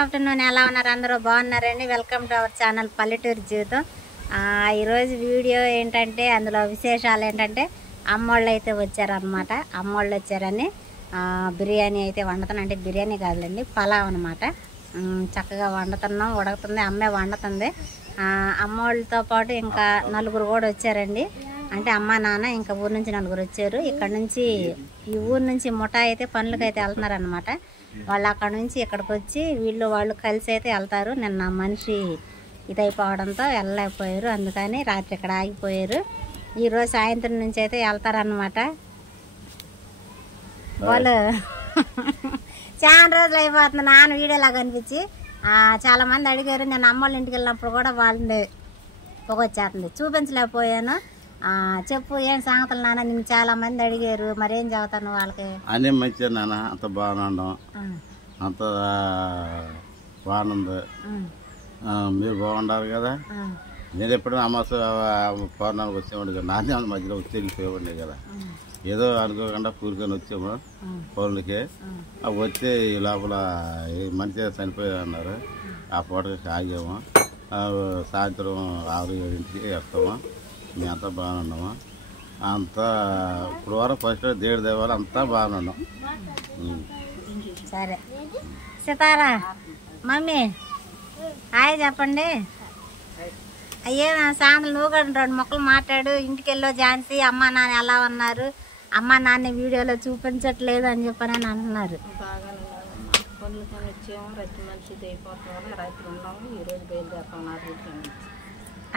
Afternoon ఎలా ఉన్నారు? అందరూ బాగున్నారండి. వెల్కమ్ టు అవర్ ఛానల్ పల్లెటూరు జీవితం. ఈరోజు వీడియో ఏంటంటే అందులో విశేషాలు ఏంటంటే అమ్మోళ్ళు అయితే వచ్చారనమాట. అమ్మోళ్ళు వచ్చారని బిర్యానీ అయితే వండుతున్నాం. అంటే బిర్యానీ కాదులేండి, పలావ్ అనమాట. చక్కగా వండుతున్నాం, ఉడుకుతుంది, అమ్మే వండుతుంది. అమ్మోళ్ళతో పాటు ఇంకా నలుగురు కూడా వచ్చారండి. అంటే అమ్మ నాన్న ఇంకా ఊరు నుంచి నలుగురు వచ్చారు. ఇక్కడ నుంచి ఈ ఊరు నుంచి ముఠా అయితే పనులకైతే వెళ్తున్నారనమాట. వాళ్ళు అక్కడ నుంచి ఇక్కడికి వచ్చి వాళ్ళు కలిసి అయితే వెళ్తారు. నిన్న మనిషి ఇదైపోవడంతో వెళ్ళలేకపోయారు, అందుకని రాత్రి ఇక్కడ ఆగిపోయారు. ఈరోజు సాయంత్రం నుంచి అయితే వెళ్తారనమాట. వాళ్ళు చాలా రోజులు అయిపోతుంది నాన్న వీడియోలాగా అనిపించి. చాలామంది అడిగారు. నేను అమ్మోళ్ళ ఇంటికి వెళ్ళినప్పుడు కూడా వాళ్ళని పొగొచ్చేస్తుంది, చూపించలేకపోయాను. చెప్పు ఏం సంగతులు నాన్న, నిన్ను చాలా మంది అడిగారు, మరేం చదువుతాను వాళ్ళకి? అన్నీ మంచిగా నాన్న, అంత బాగున్నాం, అంత బాగుంది. మీరు బాగుండారు కదా. నేను ఎప్పుడైనా అమాస పౌర్ణానికి వచ్చేవాడు కదా, నాన్న మధ్యలో వచ్చి వెళ్ళిపోయేవాడిని కదా. ఏదో అనుకోకుండా కూరుకొని వచ్చాము పౌరులకి. వచ్చి ఈ లోపల మంచిగా చనిపోయా అన్నారు. ఆ పూటకి ఆగాము. సాయంత్రం 6-7కి వస్తాము. మేము అంతా బాగున్నాము. అంతా ఇప్పుడు వరకు ఫస్ట్ దేవుడి దేవాలు అంతా బాగున్నాం. సరే సితారా మమ్మీ హాయ్ చెప్పండి. అయ్యే సాయంత్రం నువ్వు కూడా 2 మొక్కలు మాట్లాడు. ఇంటికి వెళ్ళో ఝాన్సీ అమ్మ నాన్న ఎలా ఉన్నారు, అమ్మ నాన్న వీడియోలో చూపించట్లేదు అని చెప్పని అంటున్నారు.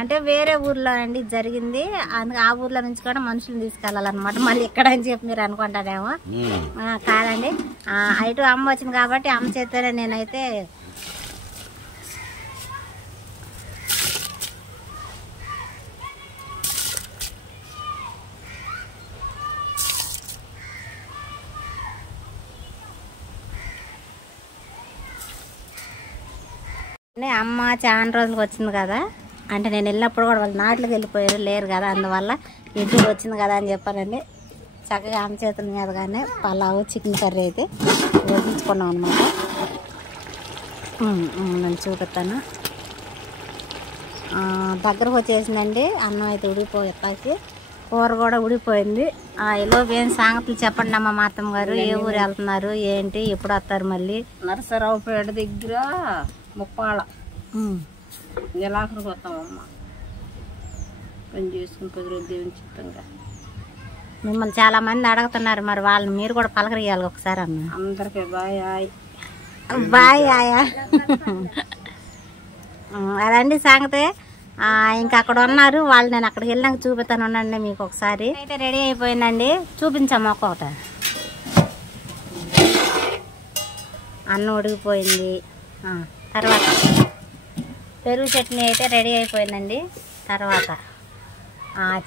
అంటే వేరే ఊర్లో అండి జరిగింది, అందుకే ఆ ఊర్లో నుంచి కూడా మనుషులు తీసుకెళ్ళాలన్నమాట. మళ్ళీ ఇక్కడ అని చెప్పి మీరు అనుకుంటారేమో. కాదండి, ఇటు అమ్మ వచ్చింది కాబట్టి అమ్మ చేతనే నేనైతే అమ్మ చాలా రోజులకు వచ్చింది కదా. అంటే నేను వెళ్ళినప్పుడు కూడా వాళ్ళు నాట్లకి వెళ్ళిపోయారు, లేరు కదా. అందువల్ల ఇంటికి వచ్చింది కదా అని చెప్పానండి. చక్కగా అమ్మ చేతుల మీదగానే పలావు చికెన్ కర్రీ అయితే వడ్డించుకున్నాం అనమాట. నేను చూపిస్తాను. దగ్గరకు వచ్చేసిందండి. అన్నం అయితే ఉడికిపోయి కూర కూడా ఉడికిపోయింది. ఈలోపు ఏం సంగతులు చెప్పండి అమ్మ. మా అత్తమ్మ గారు ఏ ఊరు వెళ్తున్నారు, ఏంటి, ఎప్పుడు వస్తారు మళ్ళీ? నరసరావుపేట దగ్గర ముప్పాళ నెలాఖరికి వస్తామమ్మ. పని చేసుకుని 10 రోజులు దేవుని చిత్తంగా. మిమ్మల్ని చాలా మంది అడుగుతున్నారు, మరి వాళ్ళని మీరు కూడా పలకరియాలి ఒకసారి అన్న. అందరికీ బాయ్ ఆయ్ బాయ్ ఆయా. అదండి సంగతే. ఇంకా అక్కడ ఉన్నారు వాళ్ళు. నేను అక్కడికి వెళ్ళినాక చూపిస్తాను ఉండండి మీకు ఒకసారి. అయితే రెడీ అయిపోయిందండి, చూపించాము ఒక్కొక్కటి. అన్నం ఉడికిపోయింది. తర్వాత పెరుగు చట్నీ అయితే రెడీ అయిపోయిందండి. తర్వాత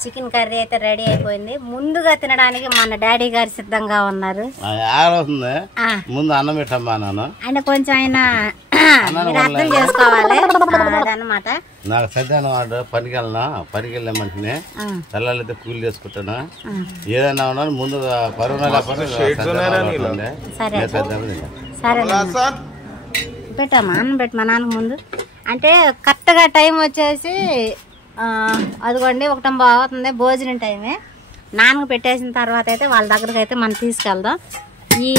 చికెన్ కర్రీ అయితే రెడీ అయిపోయింది. ముందుగా తినడానికి మన డాడీ గారు సిద్ధంగా ఉన్నారు. ముందు అన్నం పెట్టమ్మా నాన్న. అంటే కొంచెం ఆయన మీరు అర్థం చేసుకోవాలి అదనమాట. నాకు సద్దాను వాడు పనికి వెళ్ళిన మనిషిని తెల్లాలైతే కూలి చేసుకుంటాను. ఏదైనా ఉన్నా ముందుగా పరువున సరే పెట్టమ్మా, అన్నం పెట్టి మా నాన్నకు ముందు. అంటే కరెక్ట్గా టైం వచ్చేసి అదిగోండి 1 అవుతుంది, భోజనం టైమే. నాన్నకు పెట్టేసిన తర్వాత అయితే వాళ్ళ దగ్గరకు అయితే మనం తీసుకెళ్దాం. ఈ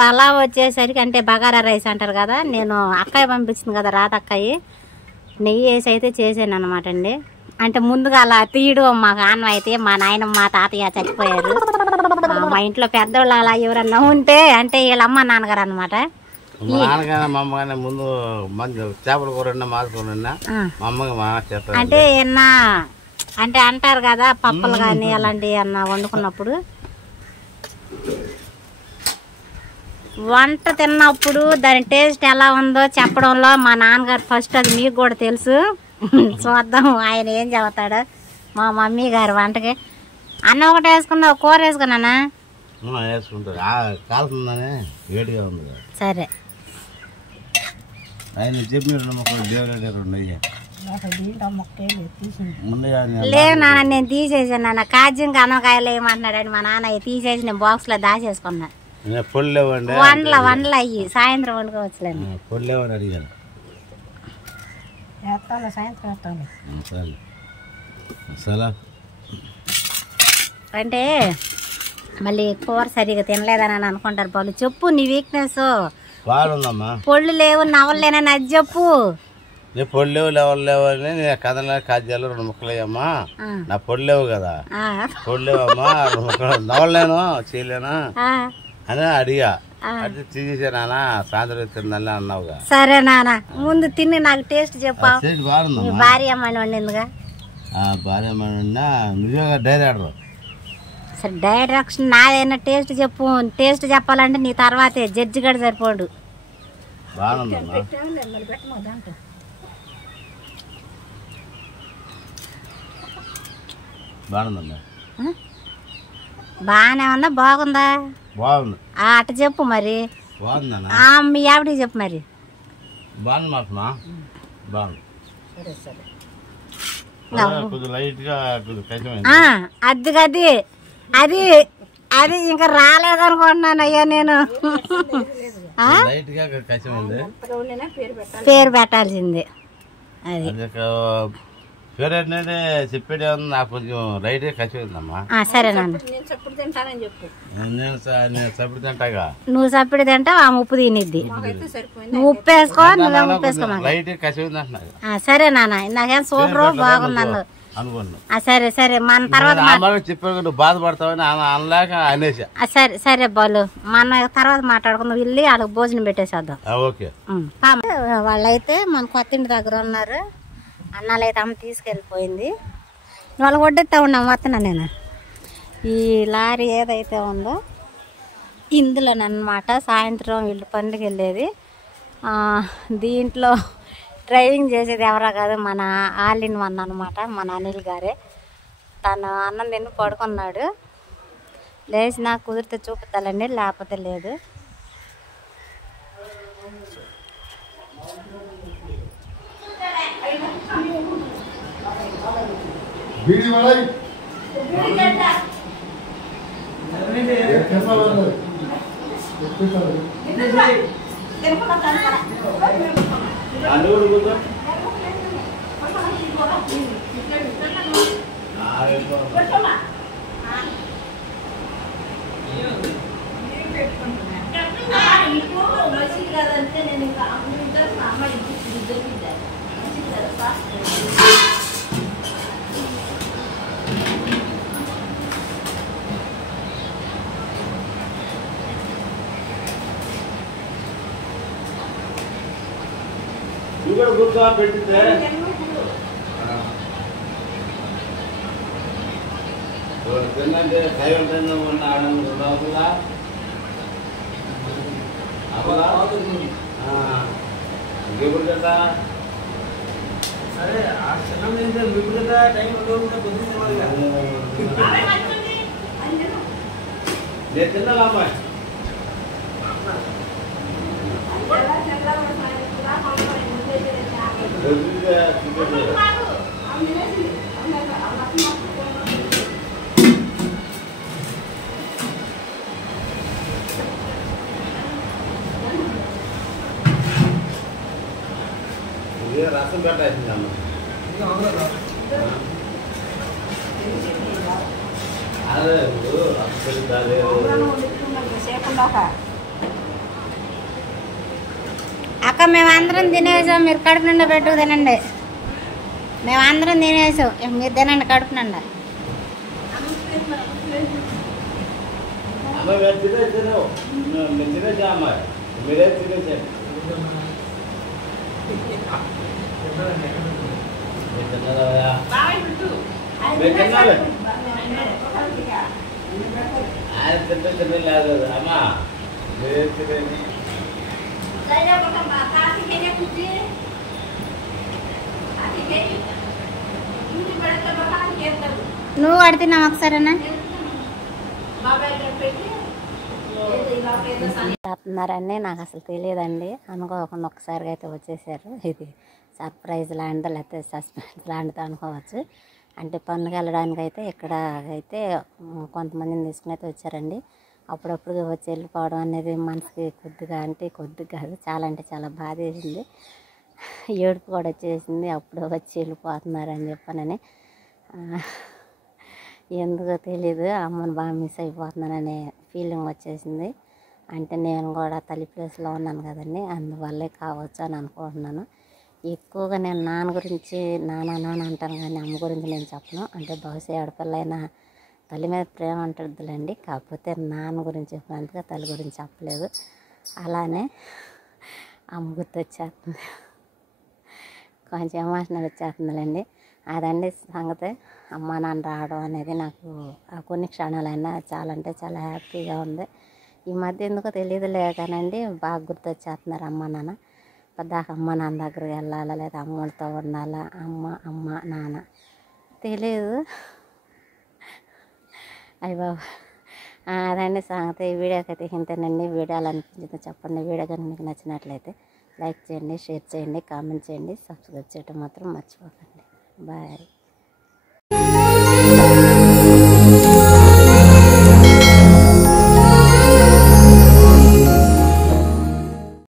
పలావ్ వచ్చేసరికి అంటే బగారా రైస్ అంటారు కదా. నేను అక్కయ్య పంపించింది కదా, రాత అక్కయ్య, నెయ్యి వేసి అయితే చేసాను అనమాట అండి. అంటే ముందుగా అలా తీయడం మాకు ఆన్వ అయితే మా నాయనమ్మ మా తాతయ్య చచ్చిపోయారు. మా ఇంట్లో పెద్దోళ్ళు అలా ఎవరన్నా ఉంటే అంటే వీళ్ళ అమ్మ నాన్నగారు అనమాట. మా నాన్నగానే మా అమ్మగానే ముందు మంచి చేపల కూర మాల్చుకుని మా అమ్మగా మా చేస్తారు. అంటే ఏమన్నా అంటే అంటారు కదా పప్పులు కానీ అలాంటివి అన్న వండుకున్నప్పుడు, వంట తిన్నప్పుడు దాని టేస్ట్ ఎలా ఉందో చెప్పడంలో మా నాన్నగారు ఫస్ట్. అది మీకు కూడా తెలుసు. చూద్దాం ఆయన ఏం చెబుతాడు. మా మమ్మీ గారు వంటకి అన్నం ఒకటి వేసుకున్నావు, కూర వేసుకున్నానా? వేసుకుంటారు, కాలుతుందని వేడిగా ఉంది. సరే ఆయన చెప్పిన లేవు నాన్న, నేను తీసేసాను నాన్న. కాజ్యంగా అన్నకాయలు వేయమంటున్నాడని మా నాన్న తీసేసి నేను బాక్స్లో దాచేసుకున్నా. పొడి లేవండి వండలు అయ్యి సాయంత్రం వండుకోవచ్చులేండి. పొడి లేవని అడిగాను. సాయంత్రం మసాలా అంటే మళ్ళీ కూర సరిగా తినలేదని అనుకుంటారు వాళ్ళు. చెప్పు నీ వీక్నెస్. బాగుందమ్మా. పొళ్ళు లేవు నవ్వలేనని అది చెప్పు. నీ పొడి లేవు ఎవరు లేవు అని నేను కథలో కాజ్యాలు 2 ముక్కలు అయ్యమ్మా. నా పొడి లేవు కదా, పొడి లేవమ్మా 2 ముక్కలు నవ్వలేను చేయలేను అని అడిగా. అది తీసేసానా సాయంత్రం తిందని అన్నావుగా. సరే నాన్న ముందు తిని నాకు టేస్ట్ చెప్పా. బాగుందమ్మా. భార్య అమ్మని వండిందిగా. భార్య అమ్మా నిజంగా డైరెక్టర్. సరే డైరెక్షన్ నాదైనా టేస్ట్ చెప్పు. టేస్ట్ చెప్పాలంటే నీ తర్వాతే జడ్జి గడు సరిపోడు. బాగుందమ్మా. బాగుందమ్మా. బాగానే ఉందా బాగుందా? బాగుంది. అట చెప్పు మరి. బాగుందన్నా. మీ ఆవిడకి చెప్పు మరి. బాగుంది మాత్రమా. బాగుంది. కొద్దిగా లైట్ గా అది అది అది అది ఇంకా రాలేదనుకుంటున్నాను అయ్యా నేను. లైట్ గా కచ్చమైంది. పేరు పెట్టాల్సిందే. అది పేరు అనేది చెప్పేది నాకు కొంచెం లైట్ గా కచ్చమైందమ్మా. సరేనన్న నేను చప్పుడు తింటానని చెప్పు. నేను చప్పుడు తింటాగా. నువ్వు చప్పుడు తింటావు ఆమె ఉప్పు తినిద్ది. నువ్వు ఉప్పు వేసుకో నువ్వే ఉప్పు వేసుకో. లైట్ గా కచ్చమైంది అంటున్నా. సరే నాన్న నాకేం సూపర్ బాగుంది అన్న. సరే సరే మన తర్వాత చెప్పాను బాధపడతావని అనలేక అనేసా. సరే సరే బాలు మన తర్వాత మాట్లాడుకుందాం. వెళ్ళి వాళ్ళకి భోజనం పెట్టేసేద్దాం. ఓకే. వాళ్ళైతే మన కొత్త ఇంటి దగ్గర ఉన్నారు. అన్నాలు అయితే అమ్మ తీసుకెళ్ళిపోయింది. వాళ్ళకి వడ్డెత్తా ఉన్నాం వస్తున్నా నేను. ఈ లారీ ఏదైతే ఉందో ఇందులోనమాట సాయంత్రం వీళ్ళు పండుగ వెళ్ళేది. దీంట్లో డ్రైవింగ్ చేసేది ఎవరో కాదు మన ఆల్ ఇన్ వన్ అనమాట, మన అనిల్ గారే. తను అన్నం తిని పడుకున్నాడు. లేచి నాకు కుదిరితే చూపుతాలండి, లేకపోతే లేదు. పెట్టితే తిన్నంటే సైలెంట్ ఉన్న ఆడవులా ఇప్పుడు కదా. సరే ఇప్పుడు కదా టైం నేను తిన్నాను అమ్మాయి. రసం పెట్టాల్సిందమ్మ. అదే అక్క మేమందరం తినేసాం, మీరు కడుపు నిండా పెట్టు తినండి. మేమందరం తినేసాం, మీరు తినండి కడుపు నిండా. అమ్మాయి తినేసా అమ్మాయి, మీరే తినేసారు. ఆయన తింటే తినలేదు అమ్మా, మీరే తినేది. నువ్వు అడుగుతున్నావు ఒకసారేనా? చెప్తున్నారని నాకు అసలు తెలియదండి. అనుకోకుండా ఒకసారిగా అయితే వచ్చేసారు. ఇది సర్ప్రైజ్ లాంటిదో లేకపోతే సస్పెన్స్ లాంటిదో అనుకోవచ్చు. అంటే పన్నుకు వెళ్ళడానికి అయితే ఇక్కడ అయితే కొంతమందిని తీసుకుని అయితే వచ్చారండి. అప్పుడప్పుడు వచ్చి వెళ్ళిపోవడం అనేది మనసుకి కొద్దిగా అంటే కొద్దిగా కాదు, చాలా అంటే చాలా బాధ వేసింది. ఏడుపు కూడా వచ్చేసింది. అప్పుడు వచ్చి వెళ్ళిపోతున్నారని చెప్పానని. ఎందుకో తెలీదు, అమ్మని బాగా మిస్ అయిపోతున్నాననే ఫీలింగ్ వచ్చేసింది. అంటే నేను కూడా తల్లి ప్లేస్లో ఉన్నాను కదండి, అందువల్లే కావచ్చు అని అనుకుంటున్నాను. ఎక్కువగా నేను నాన్న గురించి నాన్న నాన్న అంటాను కానీ అమ్మ గురించి నేను చెప్పను. అంటే బహుశా ఆడపిల్లైనా తల్లి మీద ప్రేమ అంటుందిలేండి, కాకపోతే నాన్న గురించి చెప్పినంతగా తల్లి గురించి చెప్పలేదు. అలానే అమ్మ గుర్తు వచ్చేస్తుంది, కొంచెం ఎమోషనల్ వచ్చేస్తుందిలేండి. అదండి సంగతి. అమ్మ నాన్న రావడం అనేది నాకు ఆ కొన్ని క్షణాలైనా చాలా అంటే చాలా హ్యాపీగా ఉంది. ఈ మధ్య ఎందుకో తెలియదులే కానండి, బాగా గుర్తు వచ్చేస్తున్నారు అమ్మ నాన్న. పద్దాక అమ్మ నాన్న దగ్గరికి వెళ్ళాలా లేదా అమ్మలతో ఉండాలా, అమ్మ నాన్న తెలియదు. అయ్య బాబు, అదండి సంగతి. ఈ వీడియోకి అయితే ఇంతేనండి. వీడియోలు అనిపించిందో చెప్పండి. వీడియో కానీ మీకు నచ్చినట్లయితే లైక్ చేయండి, షేర్ చేయండి, కామెంట్ చేయండి, సబ్స్క్రైబ్ చేయడం మాత్రం మర్చిపోకండి. బాయ్.